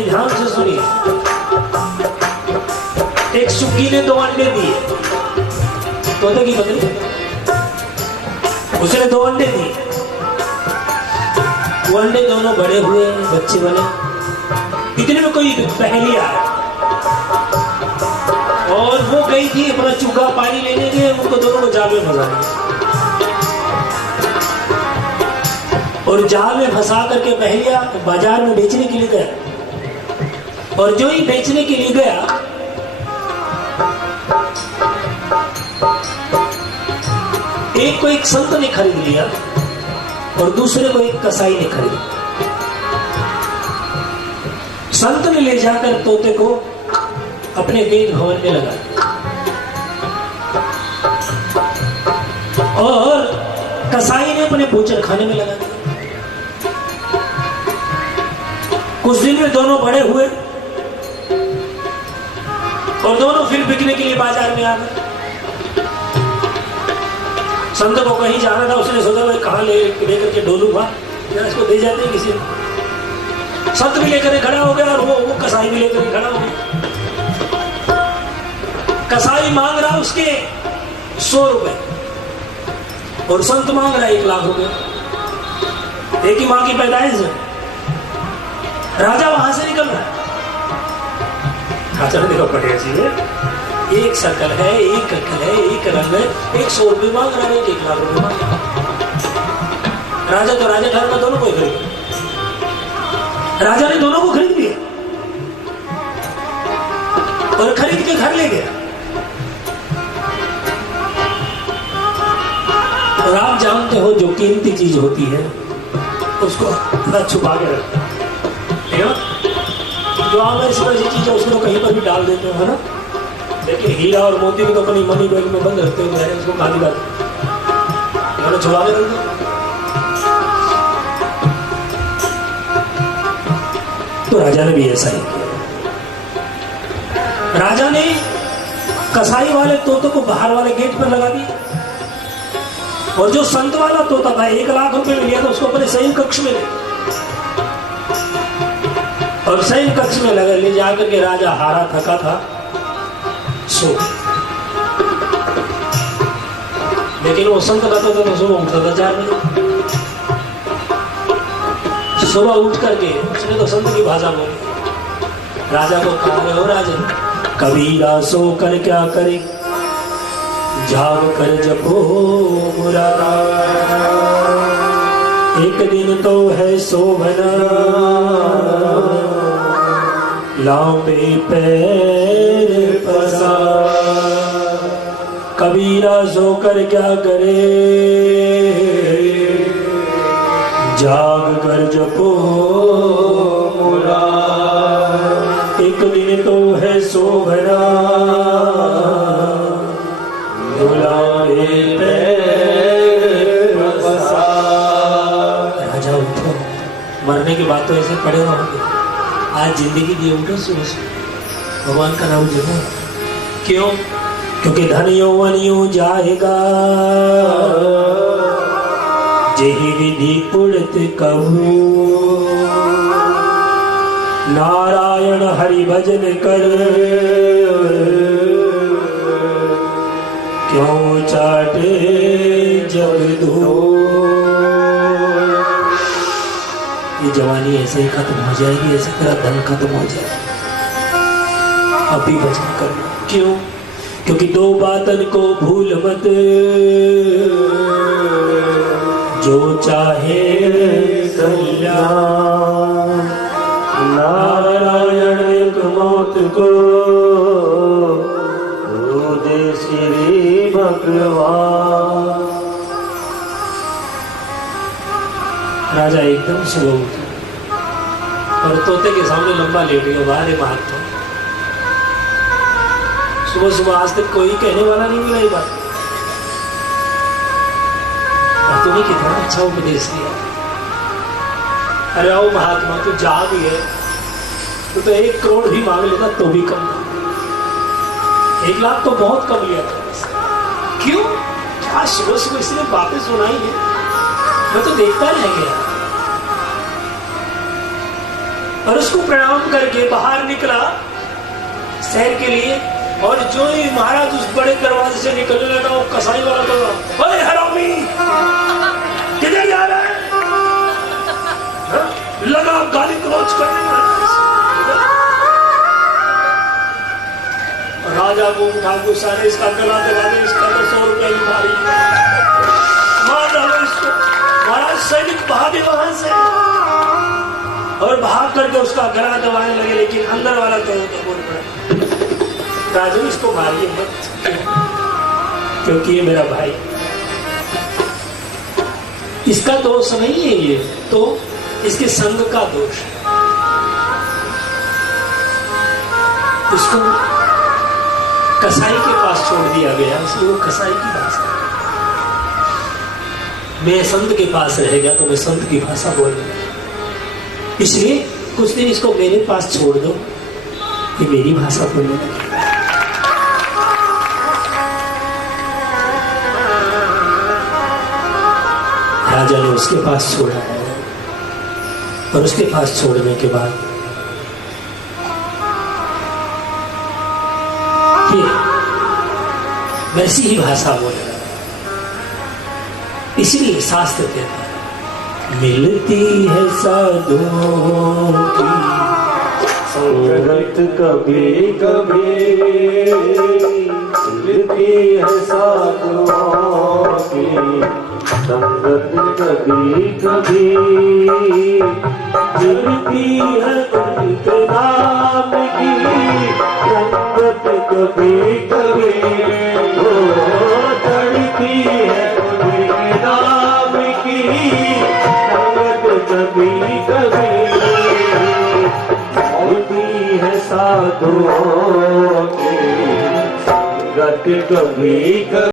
बड़ी ध्यान से सुनिए। एक सुग्गी ने 2 अंडे दिए, तोते की बकरी, उसने 2 अंडे दिए। वो अंडे दोनों बड़े हुए, बच्चे बने। इतने में कोई पहेली आया और वो गई थी अपना चूका पानी लेने के, उनको दोनों को जाल में फंसा दिया और जाल में फंसा करके पहेलिया बाजार में बेचने के लिए गया। और जो ही बेचने के लिए गया, एक को एक संत ने खरीद लिया और दूसरे को एक कसाई ने खरीद लिया। संत ने ले जाकर तोते को अपने वेद भवन में लगा और कसाई ने अपने बूचर खाने में लगा दिया। कुछ दिन में दोनों बड़े हुए और दोनों फिर बिकने के लिए बाजार में आ गए। संत को कहीं जाना था, उसने सोचा भाई कहाँ लेकर के डोलू भा, इसको दे जाते हैं किसी। संत भी लेकर खड़ा हो गया और वो कसाई भी लेकर खड़ा हो गया। कसाई मांग रहा उसके 100 रुपए और संत मांग रहा 1 लाख रुपए। एक ही मां की पैदाइश है। राजा वहां से निकल रहा है। राजा ने देखा बढ़िया चीज है, एक शकल है, एक अकल है, एक रंग है, 100 रुपये मांग रहा है, 1 लाख रुपये मांग रहा है। राजा तो राजा ठहरना, दोनों को खरीद। राजा ने दोनों को खरीद लिया और खरीद के घर ले गया। और आप जानते हो जो कीमती चीज होती है उसको छुपा के रखते हैं। जो आप ऐसी चीज है उसको तो कहीं पर भी डाल देते हो, है ना। लेकिन हीरा और मोती को तो अपनी मनी बैग में बंद रखते हो, उसको खाली बात छुपा के रखते। तो राजा ने भी ऐसा ही किया। राजा ने कसाई वाले तोते को बाहर वाले गेट पर लगा दिया और जो संत वाला तोता था 1 लाख रुपए में लिया था, उसको अपने शयन कक्ष में ले और शयन कक्ष में लगा ले जाकर के राजा हारा थका था सो। लेकिन वो संत का तोता तो सुबह उठता था 4 बजे। सुबह उठ करके उसने तो संत की भाषा बोली। राजा को कहा, हो राजन, कबीरा सो कर क्या करे, जाग कर जपो मुरारा। एक दिन तो है शोभना, लांबे पैर पसार। कबीरा सो कर क्या करे, जाग कर जपो मुरार। एक दिन तो है शोभना, लांबे पैर पसार। राजा उठो, मरने की बात तो ऐसे पड़े होंगे। आज जिंदगी दी, उठो सुबह सुबह, भगवान का नाम जपो। क्यों? क्योंकि धन यौवन यूं जाएगा, जेहि विधि उड़त कहूं। नारायण हरि भजन कर, क्यों चाटे जग धो। ये जवानी ऐसे ही खत्म हो जाएगी, ऐसे तेरा धन खत्म हो जाएगा। अभी भजन करना। क्यों? क्योंकि 2 बातन को भूल मत, जो चाहे कल्याण। नारायण एक मौत को, दे श्री भगवान। राजा एकदम सुबह उठा और तोते के सामने लंबा लेट गया। बाहर महात्मा, सुबह सुबह आज तक कोई कहने वाला नहीं मिला ये बात। तुम्हें कितना अच्छा उपदेश दिया। अरे आओ महात्मा, तू जाग है तो 1 करोड़ भी मांग लेता तो भी कम। 1 लाख तो बहुत कम लिया था। क्यों? क्या सुबह सुबह इसने बातें सुनाई है, मैं तो देखता रह गया। और उसको प्रणाम करके बाहर निकला शहर के लिए। और जो ही महाराज उस बड़े दरवाजे से निकलने लगा, वो कसाई वाला बोला, ओए हरामी, किधर जा रहा है? लगा गाली गलौज करने। राजा को उठा गुस्सा ने इसका गला दबा दिया, इसका तो 100 रुपया भी भारी, मार डालो इसको। महाराज सैनिक भागे वहां से और भाग करके उसका गला दबाने लगे, लेकिन अंदर वाला तो बोल पड़ा, राजू इसको मारिए मत, क्योंकि ये मेरा भाई, इसका दोष नहीं है, ये तो इसके संग का दोष है। उसको कसाई के पास छोड़ दिया गया, इसलिए वो कसाई की भाषा। मैं संत के पास रह गया तो मैं संत की भाषा बोलूंगा, इसलिए कुछ दिन इसको मेरे पास छोड़ दो, कि मेरी भाषा बोलने लगे। राजा ने उसके पास छोड़ा है, और उसके पास छोड़ने के बाद फिर वैसी ही भाषा बोले। इसीलिए शास्त्र कहता है, मिलती है साधुओं की संगत कभी कभी, मिलती है साधुओं की संगत कभी कभी, मिलती है उनके नाम की संगत कभी कभी, चढ़ती है उनके नाम की संगत कभी कभी, होती है साधुओं की संगत कभी कभी।